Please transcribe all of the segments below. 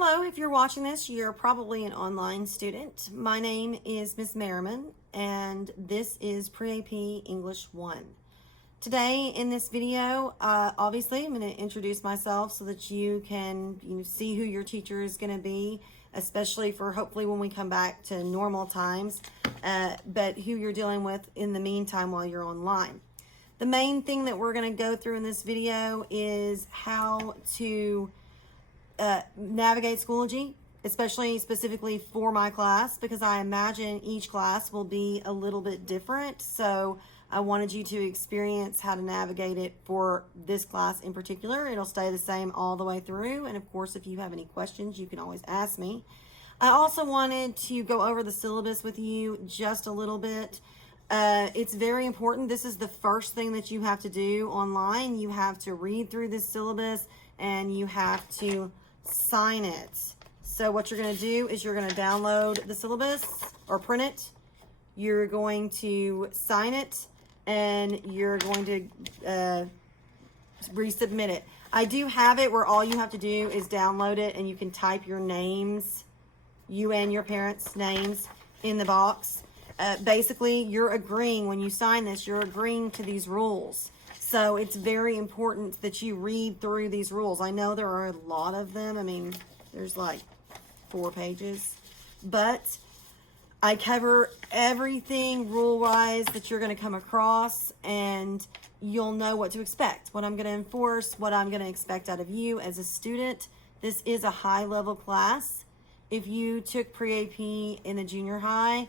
Hello, if you're watching this, you're probably an online student. My name is Miss Merriman, and this is Pre-AP English 1. Today in this video, obviously I'm going to introduce myself so that you can see who your teacher is going to be, especially for hopefully when we come back to normal times, but who you're dealing with in the meantime while you're online. The main thing that we're going to go through in this video is how to navigate Schoology, specifically for my class, because I imagine each class will be a little bit different. So I wanted you to experience how to navigate it for this class in particular. It'll stay the same all the way through. And of course, if you have any questions, you can always ask me. I also wanted to go over the syllabus with you just a little bit. It's very important. This is the first thing that you have to do online. You have to read through this syllabus and you have to sign it. So what you're going to do is you're going to download the syllabus or print it. You're going to sign it and you're going to resubmit it. I do have it where all you have to do is download it and you can type your names, you and your parents' names in the box. Basically, you're agreeing when you sign this, you're agreeing to these rules. So it's very important that you read through these rules. I know there are a lot of them. I mean, there's like 4 pages, but I cover everything rule-wise that you're going to come across, and you'll know what to expect, what I'm going to enforce, what I'm going to expect out of you as a student. This is a high-level class. If you took pre-AP in the junior high,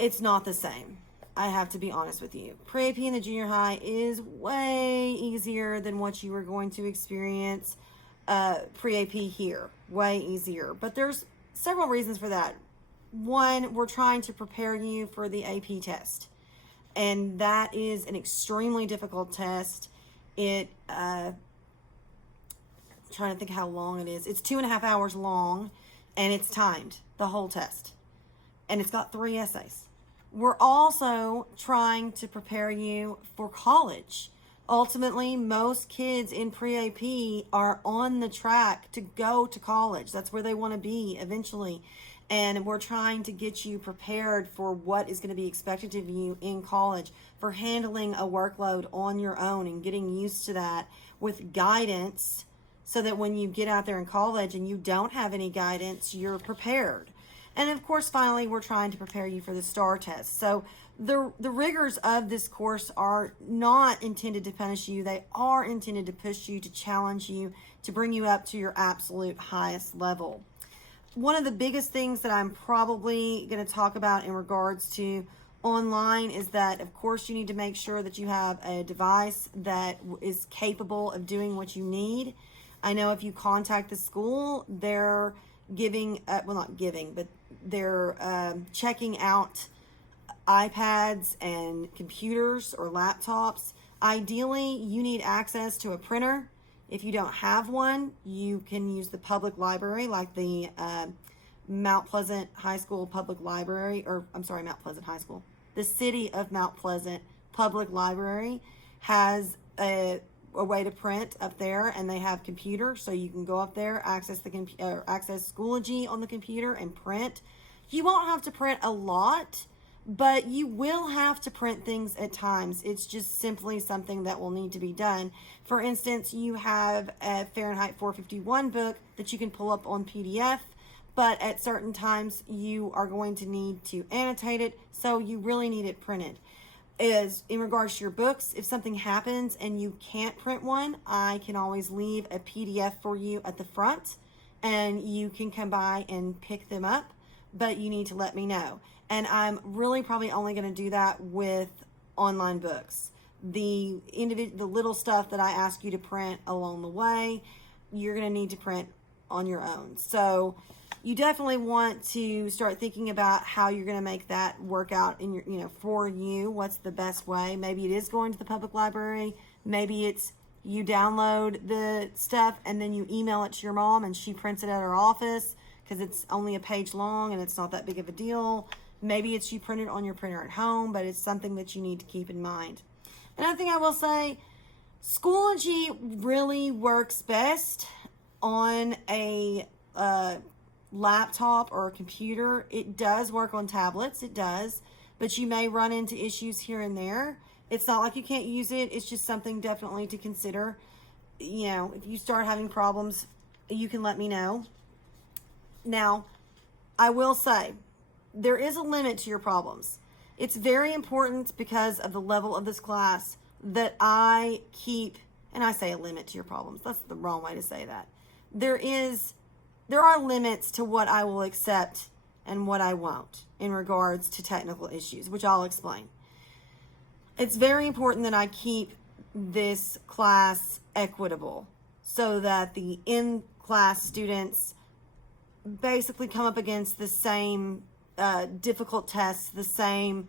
it's not the same. I have to be honest with you. Pre-AP in the junior high is way easier than what you are going to experience pre-AP here. Way easier. But there's several reasons for that. One, we're trying to prepare you for the AP test. And that is an extremely difficult test. I'm trying to think how long it is. It's 2.5 hours long, and it's timed, the whole test. And it's got 3 essays. We're also trying to prepare you for college. Ultimately, most kids in pre-AP are on the track to go to college. That's where they want to be eventually. And we're trying to get you prepared for what is going to be expected of you in college, for handling a workload on your own and getting used to that with guidance, so that when you get out there in college and you don't have any guidance, you're prepared. And of course, finally, we're trying to prepare you for the STAR test. So the rigors of this course are not intended to punish you. They are intended to push you, to challenge you, to bring you up to your absolute highest level. One of the biggest things that I'm probably going to talk about in regards to online is that, of course, you need to make sure that you have a device that is capable of doing what you need. I know if you contact the school, they're giving, well, not giving, but they're checking out iPads and computers or laptops. Ideally, you need access to a printer. If you don't have one, you can use the public library, like the Mount Pleasant High School Public Library, or I'm sorry, Mount Pleasant High School. The City of Mount Pleasant Public Library has a way to print up there, and they have computers, so you can go up there, access Schoology on the computer and print. You won't have to print a lot, but you will have to print things at times. It's just simply something that will need to be done. For instance, you have a Fahrenheit 451 book that you can pull up on PDF, but at certain times you are going to need to annotate it, so you really need it printed. Is in regards to your books, if something happens and you can't print one, I can always leave a PDF for you at the front, and you can come by and pick them up, but you need to let me know. And I'm really probably only going to do that with online books. The little stuff that I ask you to print along the way, you're going to need to print on your own. So you definitely want to start thinking about how you're going to make that work out in your, for you. What's the best way? Maybe it is going to the public library. Maybe it's you download the stuff and then you email it to your mom and she prints it at her office because it's only a page long and it's not that big of a deal. Maybe it's you print it on your printer at home, but it's something that you need to keep in mind. Another thing I will say, Schoology really works best on a laptop or a computer. It does work on tablets, it does, but you may run into issues here and there. It's not like you can't use it. It's just something definitely to consider. You know, if you start having problems, you can let me know. Now, I will say, there is a limit to your problems. It's very important, because of the level of this class, that I keep, and I say a limit to your problems. That's the wrong way to say that. There are limits to what I will accept and what I won't in regards to technical issues, which I'll explain. It's very important that I keep this class equitable so that the in-class students basically come up against the same difficult tests, the same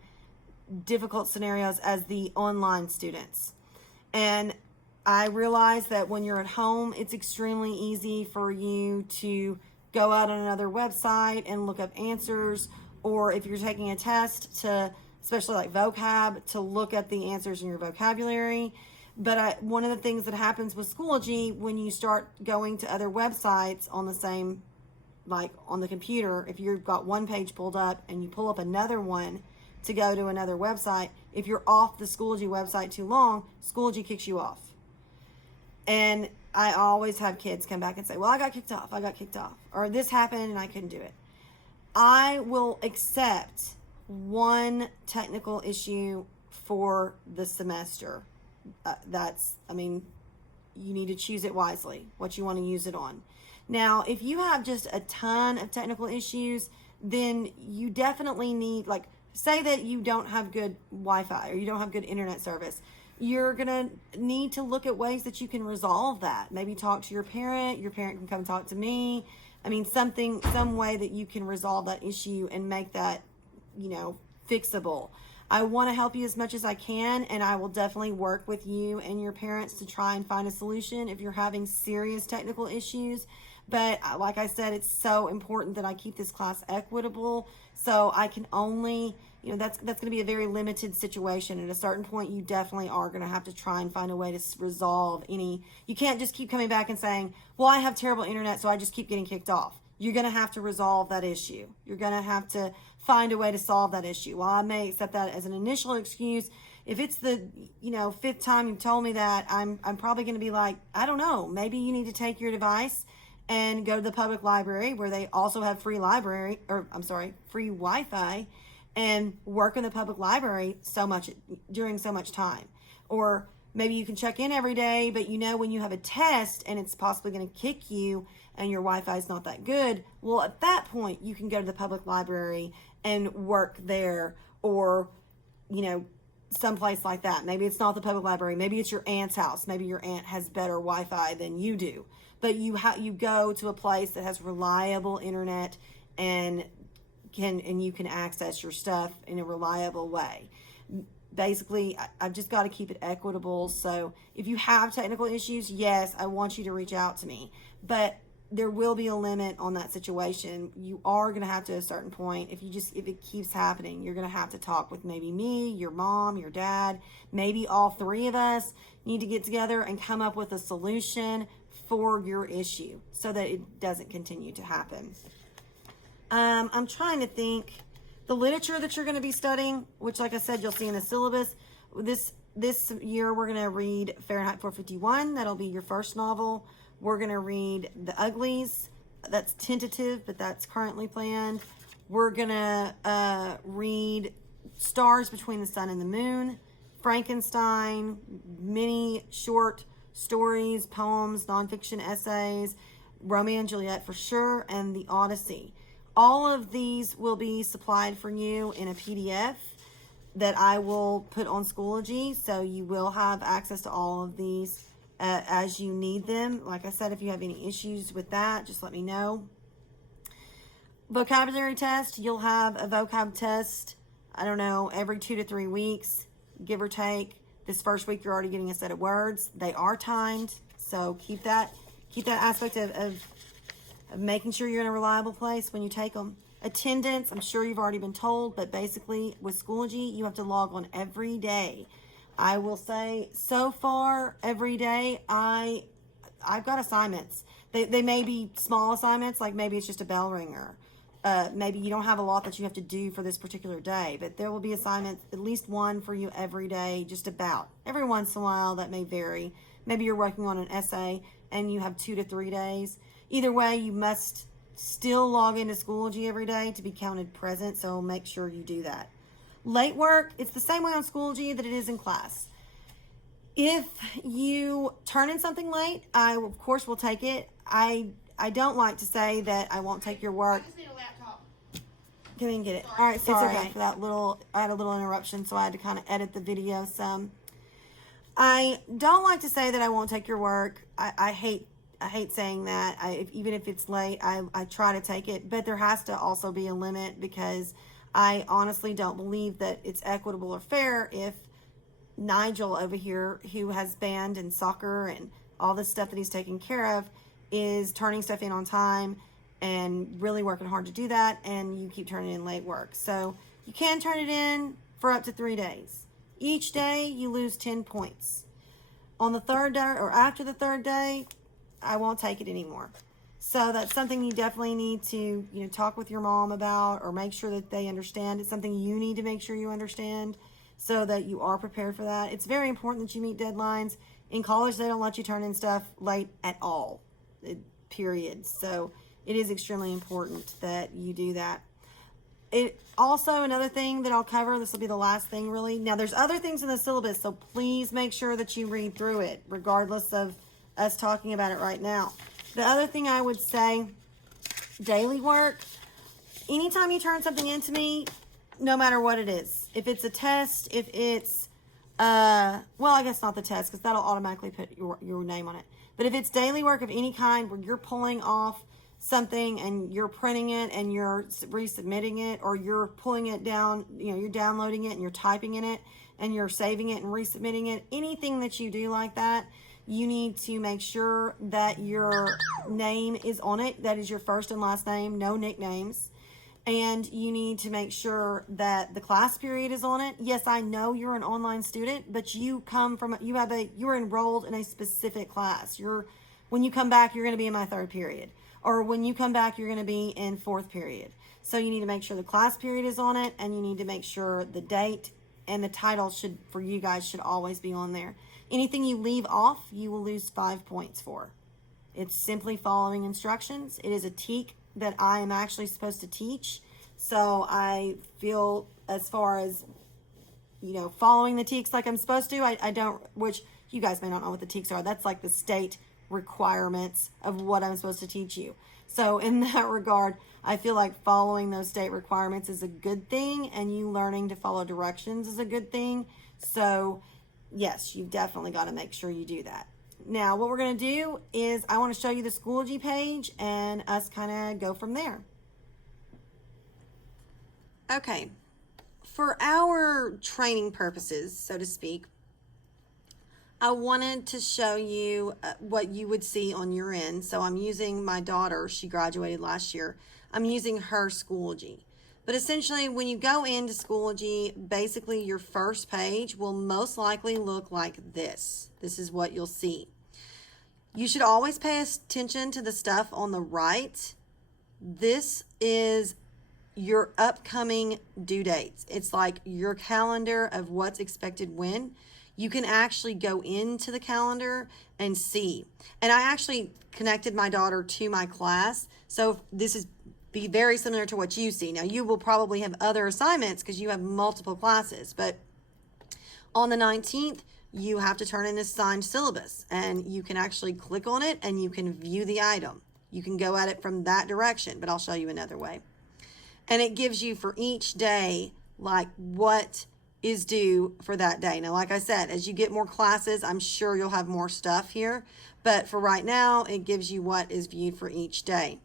difficult scenarios as the online students. And I realize that when you're at home, it's extremely easy for you to go out on another website and look up answers, or if you're taking a test, to, especially like vocab, to look at the answers in your vocabulary. But one of the things that happens with Schoology, when you start going to other websites on the same, like on the computer, if you've got one page pulled up and you pull up another one to go to another website, if you're off the Schoology website too long, Schoology kicks you off. And I always have kids come back and say, well, I got kicked off, or this happened and I couldn't do it. I will accept one technical issue for the semester. You need to choose it wisely, what you want to use it on. Now, if you have just a ton of technical issues, then you definitely need, like, say that you don't have good Wi-Fi or you don't have good internet service. You're going to need to look at ways that you can resolve that. Maybe talk to your parent can come talk to me. Some way that you can resolve that issue and make that, fixable. I want to help you as much as I can, and I will definitely work with you and your parents to try and find a solution if you're having serious technical issues. But like I said, it's so important that I keep this class equitable, so I can only, that's going to be a very limited situation. At a certain point, you definitely are going to have to try and find a way to resolve any. You can't just keep coming back and saying, well, I have terrible internet, so I just keep getting kicked off. You're going to have to resolve that issue. You're going to have to find a way to solve that issue. While I may accept that as an initial excuse, if it's the, fifth time you've told me that, I'm probably going to be like, I don't know, maybe you need to take your device and go to the public library, where they also have free Wi-Fi, and work in the public library during so much time. Or maybe you can check in every day, but when you have a test and it's possibly going to kick you and your Wi-Fi is not that good, well, at that point you can go to the public library and work there, or someplace like that. Maybe it's not the public library, maybe it's your aunt's house. Maybe your aunt has better Wi-Fi than you do, but you go to a place that has reliable internet and you can access your stuff in a reliable way. Basically, I've just got to keep it equitable. So if you have technical issues, yes, I want you to reach out to me, but there will be a limit on that situation. You are going to have to, at a certain point, if it keeps happening, you're going to have to talk with maybe me, your mom, your dad, maybe all three of us need to get together and come up with a solution for your issue so that it doesn't continue to happen. I'm trying to think. The literature that you're going to be studying, which, like I said, you'll see in the syllabus, this year we're going to read Fahrenheit 451. That'll be your first novel. We're going to read The Uglies. That's tentative, but that's currently planned. We're going to read Stars Between the Sun and the Moon, Frankenstein, many short stories, poems, nonfiction essays, Romeo and Juliet for sure, and The Odyssey. All of these will be supplied for you in a PDF that I will put on Schoology, so you will have access to all of these as you need them. Like I said, if you have any issues with that, just let me know. Vocabulary test, you'll have a vocab test, every 2 to 3 weeks, give or take. This first week, you're already getting a set of words. They are timed, so keep that aspect of making sure you're in a reliable place when you take them. Attendance, I'm sure you've already been told, but basically with Schoology, you have to log on every day. I will say, so far, every day, I've got assignments They may be small assignments, like maybe it's just a bell ringer. Maybe you don't have a lot that you have to do for this particular day, but there will be assignments, at least one for you every day, just about. Every once in a while, that may vary. Maybe you're working on an essay and you have 2 to 3 days. Either way, you must still log into Schoology every day to be counted present, so make sure you do that. Late work, it's the same way on Schoology that it is in class. If you turn in something late, I, of course, will take it. I don't like to say that I won't take your work. I just need a laptop. Come in and get it. Sorry. All right, sorry It's okay. for that I had a little interruption, so I had to kind of edit the video some. I don't like to say that I won't take your work. I hate saying that. Even if it's late, I try to take it, but there has to also be a limit, because I honestly don't believe that it's equitable or fair if Nigel over here, who has band and soccer and all this stuff that he's taking care of, is turning stuff in on time and really working hard to do that, and you keep turning in late work. So you can turn it in for up to 3 days. Each day you lose 10 points. On the third day or after the third day, I won't take it anymore. So that's something you definitely need to, talk with your mom about, or make sure that they understand. It's something you need to make sure you understand so that you are prepared for that. It's very important that you meet deadlines. In college, they don't let you turn in stuff late at all, period. So it is extremely important that you do that. It also, another thing that I'll cover, this will be the last thing really. Now, there's other things in the syllabus, so please make sure that you read through it, regardless of us talking about it right now. The other thing I would say, daily work. Anytime you turn something into me, no matter what it is, if it's a test, if it's, well, I guess not the test, because that'll automatically put your name on it. But if it's daily work of any kind where you're pulling off something and you're printing it and you're resubmitting it, or you're pulling it down, you're downloading it and you're typing in it and you're saving it and resubmitting it, anything that you do like that, you need to make sure that your name is on it. That is your first and last name, no nicknames. And you need to make sure that the class period is on it. Yes, I know you're an online student, but you're enrolled in a specific class. When you come back, you're going to be in my third period. Or when you come back, you're going to be in fourth period. So you need to make sure the class period is on it, and you need to make sure the date and the title should always be on there. Anything you leave off, you will lose 5 points for. It's simply following instructions. It is a TEK that I am actually supposed to teach. So I feel, as far as, following the TEKs like I'm supposed to, I don't, which you guys may not know what the TEKs are. That's like the state requirements of what I'm supposed to teach you. So in that regard, I feel like following those state requirements is a good thing, and you learning to follow directions is a good thing. So yes, you've definitely got to make sure you do that. Now, what we're going to do is I want to show you the Schoology page and us kind of go from there. Okay, for our training purposes, so to speak, I wanted to show you what you would see on your end. So I'm using my daughter. She graduated last year. I'm using her Schoology. But essentially, when you go into Schoology, basically your first page will most likely look like this. This is what you'll see. You should always pay attention to the stuff on the right. This is your upcoming due dates. It's like your calendar of what's expected when. You can actually go into the calendar and see. And I actually connected my daughter to my class. So this is be very similar to what you see. Now, you will probably have other assignments because you have multiple classes. But on the 19th, you have to turn in this signed syllabus. And you can actually click on it and you can view the item. You can go at it from that direction, but I'll show you another way. And it gives you for each day, like what is due for that day. Now, like I said, as you get more classes, I'm sure you'll have more stuff here. But for right now, it gives you what is viewed for each day.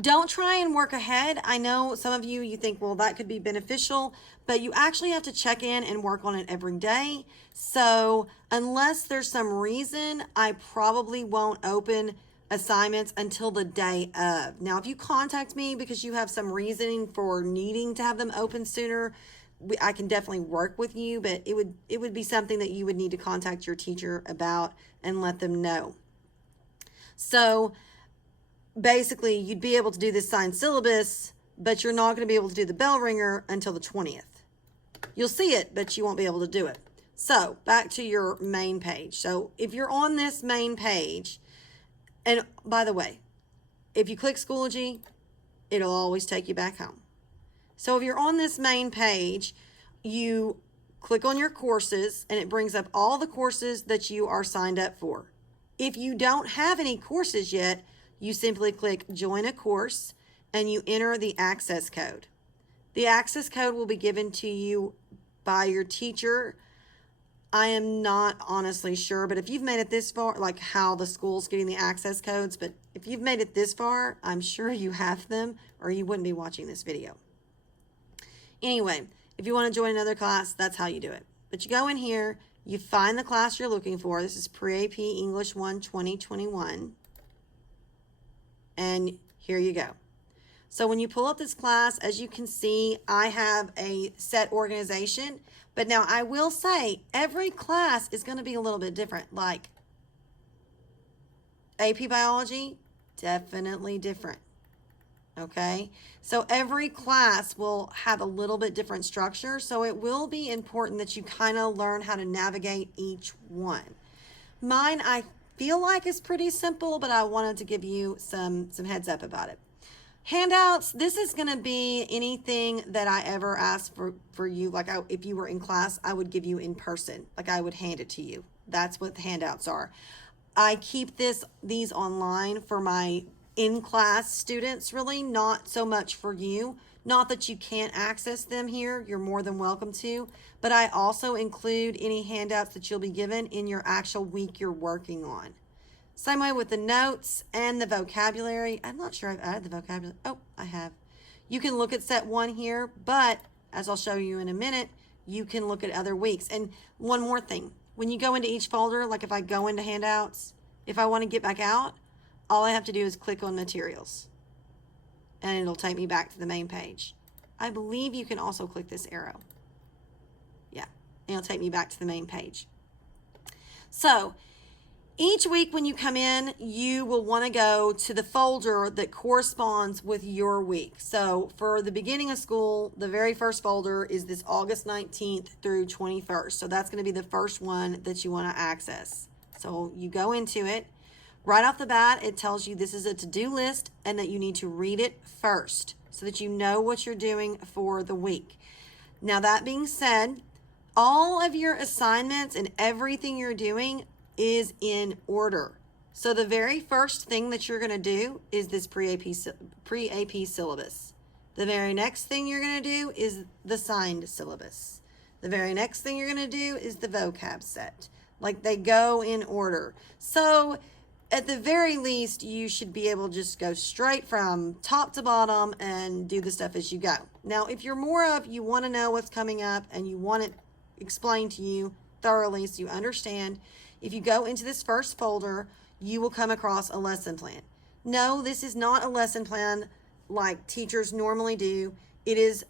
Don't try and work ahead. I know some of you think, well, that could be beneficial, but you actually have to check in and work on it every day. So unless there's some reason, I probably won't open assignments until the day of. Now, if you contact me because you have some reasoning for needing to have them open sooner, I can definitely work with you, but it would be something that you would need to contact your teacher about and let them know. So basically, you'd be able to do this signed syllabus, but you're not going to be able to do the bell ringer until the 20th. You'll see it, but you won't be able to do it. So back to your main page. So if you're on this main page, and by the way, if you click Schoology, it'll always take you back home. So if you're on this main page, you click on your courses and it brings up all the courses that you are signed up for. If you don't have any courses yet, you simply click join a course and you enter the access code. The access code will be given to you by your teacher. I am not honestly sure, but if you've made it this far, like how the school's getting the access codes, but if you've made it this far, I'm sure you have them or you wouldn't be watching this video. Anyway, if you want to join another class, that's how you do it. But you go in here, you find the class you're looking for. This is Pre-AP English I 2021. And here you go. So when you pull up this class, as you can see, I have a set organization. But now I will say every class is going to be a little bit different. Like AP Biology, definitely different. Okay, so every class will have a little bit different structure. So it will be important that you kind of learn how to navigate each one. Mine, I feel like is pretty simple, but I wanted to give you some heads up about it. Handouts, this is going to be anything that I ever ask for you. Like if you were in class, I would give you in person. Like I would hand it to you. That's what the handouts are. I keep these online for my in-class students, really, not so much for you. Not that you can't access them here. You're more than welcome to. But I also include any handouts that you'll be given in your actual week you're working on. Same way with the notes and the vocabulary. I'm not sure I've added the vocabulary. Oh, I have. You can look at set 1 here, but as I'll show you in a minute, you can look at other weeks. And one more thing. When you go into each folder, like if I go into handouts, if I want to get back out, all I have to do is click on materials and it'll take me back to the main page. I believe you can also click this arrow. Yeah, and it'll take me back to the main page. So each week when you come in, you will want to go to the folder that corresponds with your week. So for the beginning of school, the very first folder is this August 19th through 21st. So that's going to be the first one that you want to access. So you go into it. Right off the bat, it tells you this is a to-do list and that you need to read it first so that you know what you're doing for the week. Now, that being said, all of your assignments and everything you're doing is in order. So the very first thing that you're going to do is this pre-AP syllabus. The very next thing you're going to do is the signed syllabus. The very next thing you're going to do is the vocab set. Like they go in order. So at the very least, you should be able to just go straight from top to bottom and do the stuff as you go. Now, if you're more of, you want to know what's coming up and you want it explained to you thoroughly so you understand, if you go into this first folder, you will come across a lesson plan. No, this is not a lesson plan like teachers normally do. It is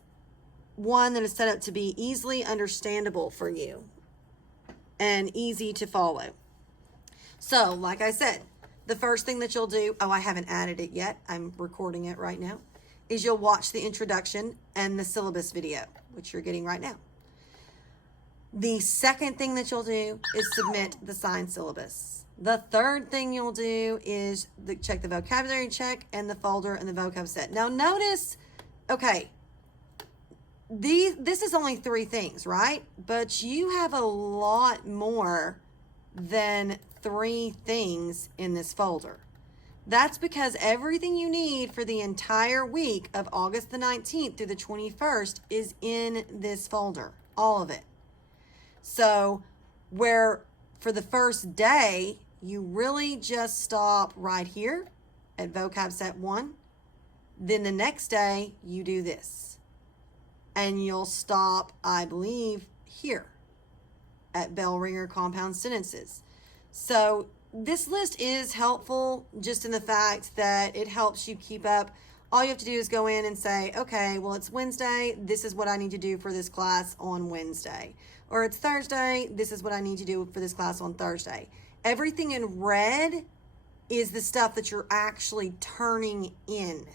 one that is set up to be easily understandable for you and easy to follow. So, like I said, the first thing that you'll do, I haven't added it yet, I'm recording it right now, is you'll watch the introduction and the syllabus video, which you're getting right now. The second thing that you'll do is submit the signed syllabus. The third thing you'll do is check the vocabulary check and the folder and the vocab set. Now notice, okay, this is only 3 things, right? But you have a lot more than 3 things in this folder. That's because everything you need for the entire week of August the 19th through the 21st is in this folder, all of it. So where for the first day, you really just stop right here at vocab set 1. Then the next day you do this and you'll stop, I believe, here at bell ringer compound sentences. So this list is helpful just in the fact that it helps you keep up. All you have to do is go in and say, okay, well, it's Wednesday. This is what I need to do for this class on Wednesday. Or it's Thursday. This is what I need to do for this class on Thursday. Everything in red is the stuff that you're actually turning in.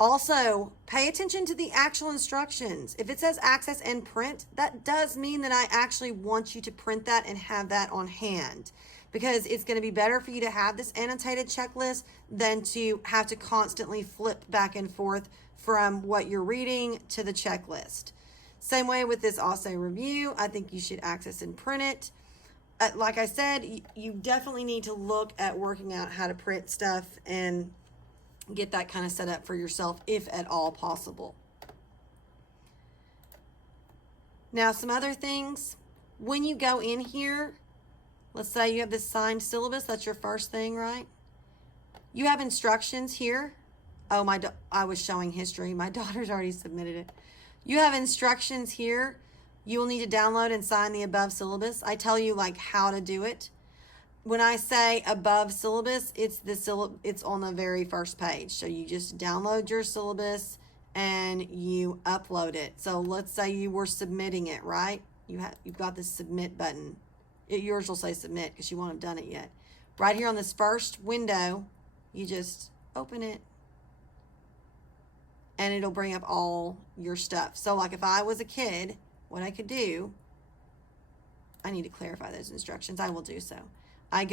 Also, pay attention to the actual instructions. If it says access and print, that does mean that I actually want you to print that and have that on hand, because it's going to be better for you to have this annotated checklist than to have to constantly flip back and forth from what you're reading to the checklist. Same way with this essay review. I think you should access and print it. Like I said, you definitely need to look at working out how to print stuff and get that kind of set up for yourself, if at all possible. Now, some other things. When you go in here, let's say you have this signed syllabus. That's your first thing, right? You have instructions here. Oh, I was showing history. My daughter's already submitted it. You have instructions here. You will need to download and sign the above syllabus. I tell you like how to do it. When I say above syllabus, it's on the very first page. So you just download your syllabus and you upload it. So let's say you were submitting it, right? You've got this submit button. Yours will say submit because you won't have done it yet. Right here on this first window, you just open it and it'll bring up all your stuff. So like if I was a kid, what I could do, I need to clarify those instructions. I will do so. I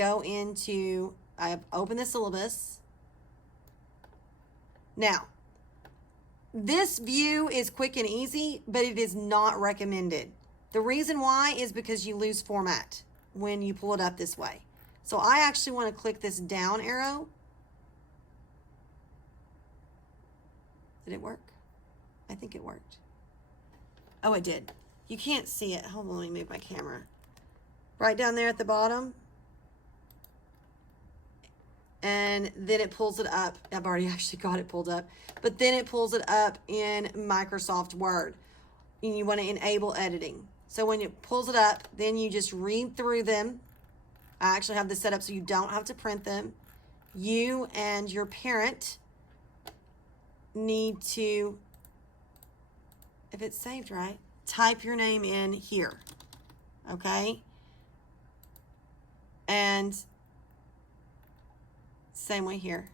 open the syllabus. Now, this view is quick and easy, but it is not recommended. The reason why is because you lose format when you pull it up this way. So I actually want to click this down arrow. Did it work? I think it worked. Oh, it did. You can't see it. Hold on, let me move my camera. Right down there at the bottom. And then it pulls it up. I've already actually got it pulled up. But then it pulls it up in Microsoft Word. And you want to enable editing. So when it pulls it up, then you just read through them. I actually have this set up so you don't have to print them. You and your parent need to, if it's saved right, type your name in here. Okay? And same way here.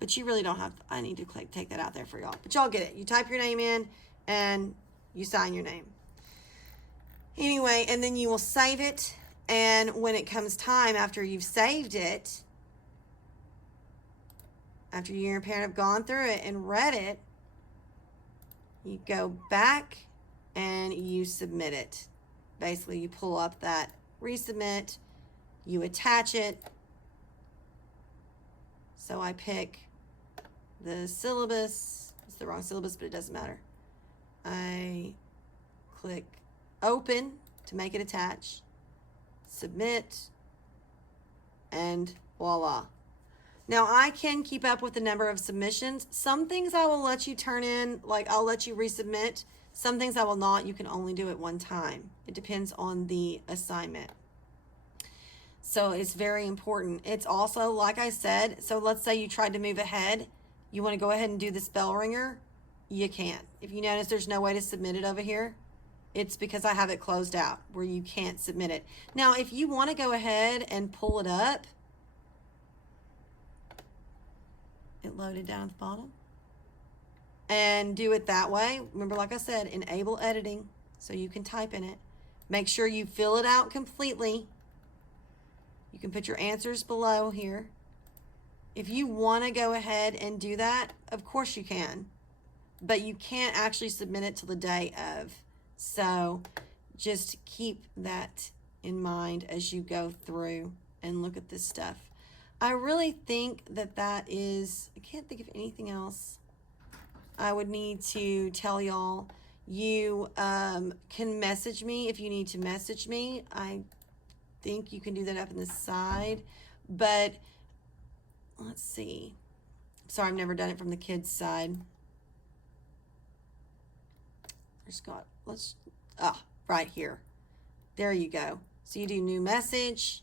But you really don't have, I need to take that out there for y'all. But y'all get it. You type your name in and you sign your name. Anyway, and then you will save it. And when it comes time after you've saved it, after you and your parent have gone through it and read it, you go back and you submit it. Basically, you pull up that resubmit, you attach it. So I pick the syllabus. It's the wrong syllabus, but it doesn't matter. I click open to make it attach, submit, and voila. Now I can keep up with the number of submissions. Some things I will let you turn in, like I'll let you resubmit. Some things I will not. You can only do it one time. It depends on the assignment. So it's very important. It's also, like I said, so let's say you tried to move ahead. You want to go ahead and do the spell ringer. You can't. If you notice there's no way to submit it over here, it's because I have it closed out where you can't submit it. Now, if you want to go ahead and pull it up, it loaded down at the bottom, and do it that way. Remember, like I said, enable editing so you can type in it. Make sure you fill it out completely. You can put your answers below here. If you want to go ahead and do that, of course you can, but you can't actually submit it till the day of. So just keep that in mind as you go through and look at this stuff. I really think that is, I can't think of anything else I would need to tell y'all. You can message me if you need to message me. I think you can do that up in the side, but let's see. Sorry, I've never done it from the kids' side. Right here. There you go. So you do new message,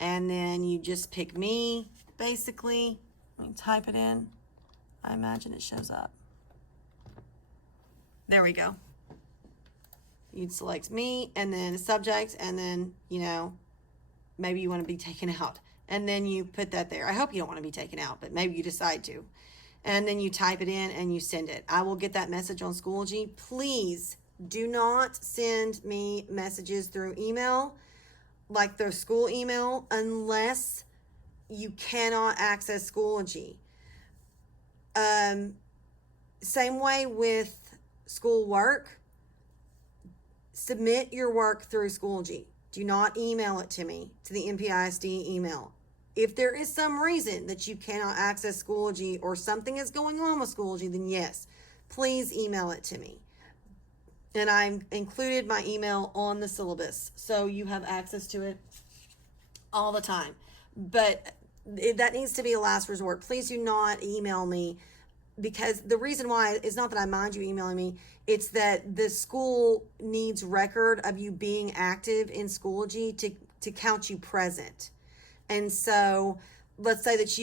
and then you just pick me, basically. Let me type it in. I imagine it shows up. There we go. You'd select me, and then subject, and then, maybe you want to be taken out. And then you put that there. I hope you don't want to be taken out, but maybe you decide to. And then you type it in and you send it. I will get that message on Schoology. Please do not send me messages through email, like the school email, unless you cannot access Schoology. Same way with schoolwork. Submit your work through Schoology. Do not email it to me, to the MPISD email. If there is some reason that you cannot access Schoology or something is going on with Schoology, then yes, please email it to me. And I included my email on the syllabus, so you have access to it all the time. But that needs to be a last resort. Please do not email me, because the reason why is not that I mind you emailing me, it's that the school needs record of you being active in Schoology to count you present. And so let's say that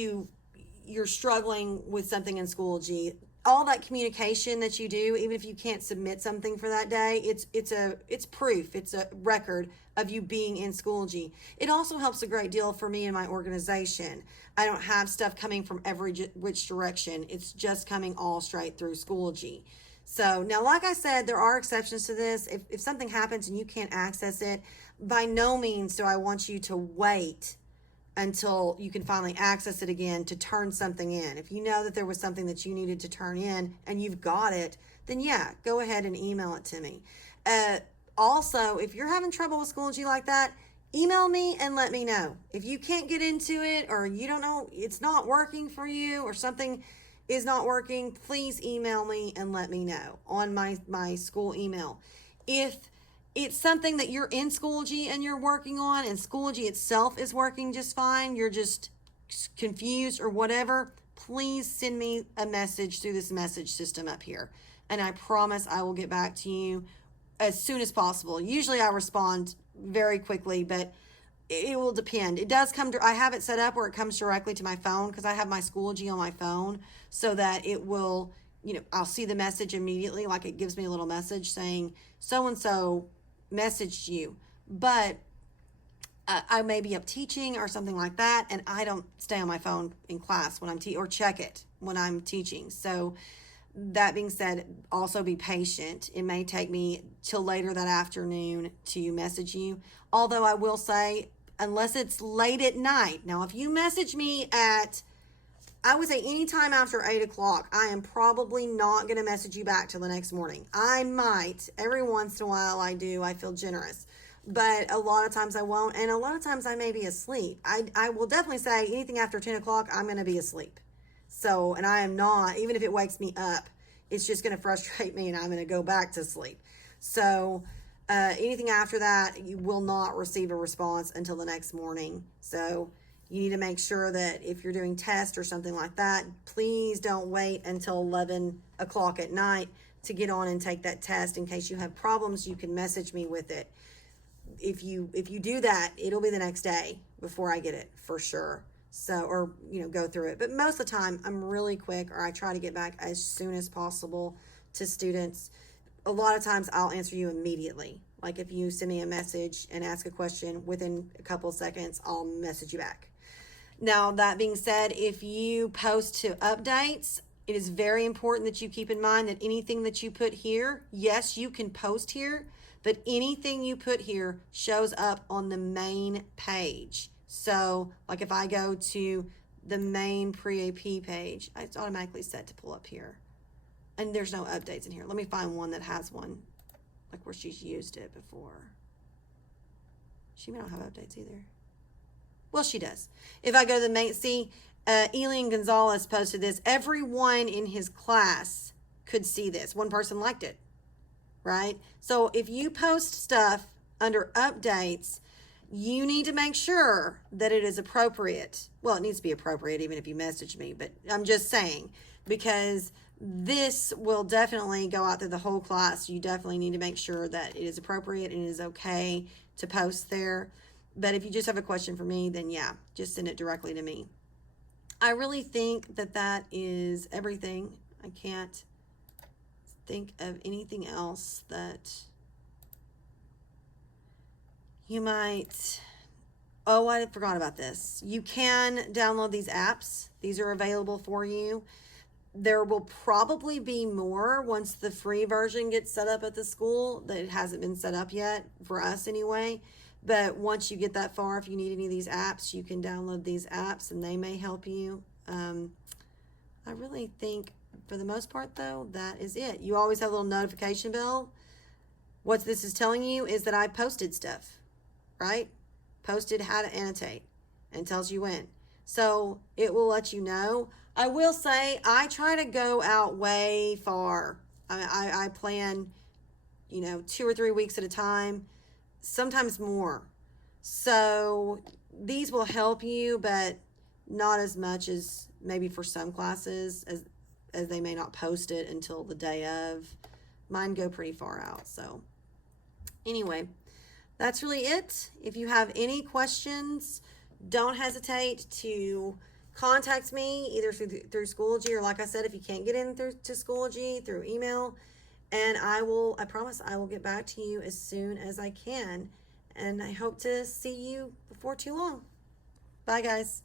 you're struggling with something in Schoology. All that communication that you do, even if you can't submit something for that day, it's proof, it's a record of you being in Schoology. It also helps a great deal for me and my organization. I don't have stuff coming from every which direction. It's just coming all straight through Schoology. So now, like I said, there are exceptions to this. If something happens and you can't access it, by no means do I want you to wait until you can finally access it again to turn something in. If you know that there was something that you needed to turn in and you've got it, then yeah, go ahead and email it to me. Also, if you're having trouble with Schoology like that, email me and let me know. If you can't get into it, or you don't know, it's not working for you, or something is not working, please email me and let me know on my school email. If it's something that you're in Schoology and you're working on, and Schoology itself is working just fine, you're just confused or whatever, please send me a message through this message system up here. And I promise I will get back to you as soon as possible. Usually I respond very quickly, but it will depend. It does come to, I have it set up where it comes directly to my phone, because I have my Schoology on my phone, so that it will, I'll see the message immediately. Like, it gives me a little message saying so-and-so messaged you. But I may be up teaching or something like that, and I don't stay on my phone in class when I'm or check it when I'm teaching. So that being said, also be patient. It may take me till later that afternoon to message you. Although I will say, unless it's late at night. Now, if you message me at, I would say anytime after 8 o'clock, I am probably not going to message you back till the next morning. I might. Every once in a while I do. I feel generous. But a lot of times I won't. And a lot of times I may be asleep. I will definitely say anything after 10 o'clock, I'm going to be asleep. So, and I am not, even if it wakes me up, it's just going to frustrate me and I'm going to go back to sleep. So anything after that, you will not receive a response until the next morning. So you need to make sure that if you're doing tests or something like that, please don't wait until 11 o'clock at night to get on and take that test. In case you have problems, you can message me with it. If you do that, it'll be the next day before I get it, for sure. So, or, go through it. But most of the time, I'm really quick, or I try to get back as soon as possible to students. A lot of times I'll answer you immediately. Like, if you send me a message and ask a question, within a couple of seconds, I'll message you back. Now, that being said, if you post to updates, it is very important that you keep in mind that anything that you put here, yes, you can post here, but anything you put here shows up on the main page. So, like, if I go to the main pre-AP page, it's automatically set to pull up here. And there's no updates in here. Let me find one that has one, like where she's used it before. She may not have updates either. Well, she does. If I go to the main, see, Elian Gonzalez posted this. Everyone in his class could see this. One person liked it, right? So if you post stuff under updates, you need to make sure that it is appropriate. Well, it needs to be appropriate even if you message me, but I'm just saying, because this will definitely go out through the whole class. You definitely need to make sure that it is appropriate and it is okay to post there. But if you just have a question for me, then yeah, just send it directly to me. I really think that is everything. I can't think of anything else that you might Oh, I forgot about this. You can download these apps. These are available for you. There will probably be more once the free version gets set up at the school. That it hasn't been set up yet for us anyway. But once you get that far, if you need any of these apps, you can download these apps and they may help you. I really think for the most part though, that is it. You always have a little notification bell. What this is telling you is that I posted stuff, right? Posted how to annotate and tells you when. So it will let you know. I will say I try to go out way far. I plan, 2 or 3 weeks at a time, sometimes more. So these will help you, but not as much as maybe for some classes, as they may not post it until the day of. Mine go pretty far out. So anyway, that's really it. If you have any questions, don't hesitate to contact me either through Schoology, or like I said, if you can't get in to Schoology, through email. And I promise I will get back to you as soon as I can. And I hope to see you before too long. Bye, guys.